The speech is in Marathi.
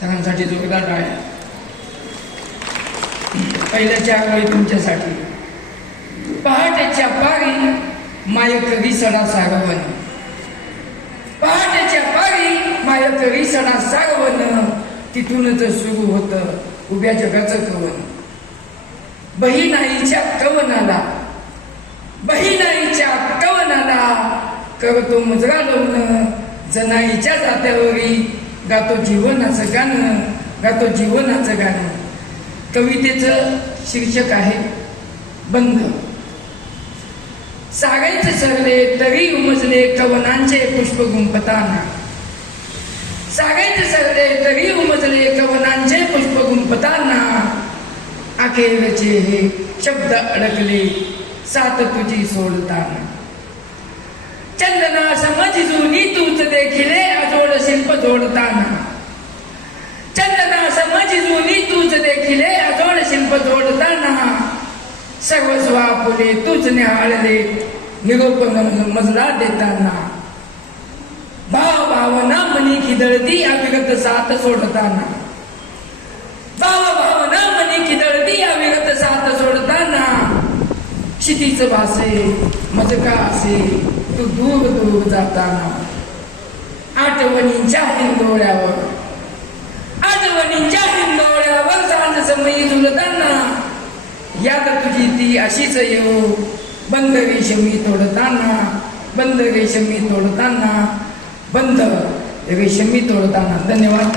सगळ्यांसाठी जोरदार टाळ्या पहिल्या चार वेळी तुमच्यासाठी. पहाटेच्या पारी माय कवी सडा सागवन. पहाटेच्या पारी माय कवी सडा सागवन. तिथूनच सुरू होतं उभ्या जगाचं कवन बहिणाईच्या कवनाला बहिणाईच्या कवनाला करतो मुजरा लावणं जनाईच्या जात्यावरी गातो जीवनाचं गाणं गातो जीवनाचं गाणं. कवितेचं शीर्षक आहे बंद सागायचे सरले तरी उमजले कवनांचे पुष्प गुंपताना सागायचे सरले तरी उमजले कवनांचे पुष्प गुंपताना अखेरचे हे शब्द अडकले सात तुझी सोडताना. चंदना समजिजूनी तूच देखिले जोडताना चंदना जुनी तूच देखील अजोड शिल्प जोडताना सर्वस्वा फुले तूच निहाळले निरोप मजला देताना. भाव भावना मनी खिदळती अविगत साथ सोडताना. भाव भावना मनी खिदळती अविगत साथ सोडताना. क्षितीच भासे मजका असे तू दूर दूर जाताना. आठवणींच्या हिंदोळ्यावर आठवणींच्या हिंदोळ्यावर जाण समयी झुलताना याद तुझी ती अशीच येऊ बंद रेशमी तोडताना बंद रेशमी तोडताना बंद रेशमी तोडताना धन्यवाद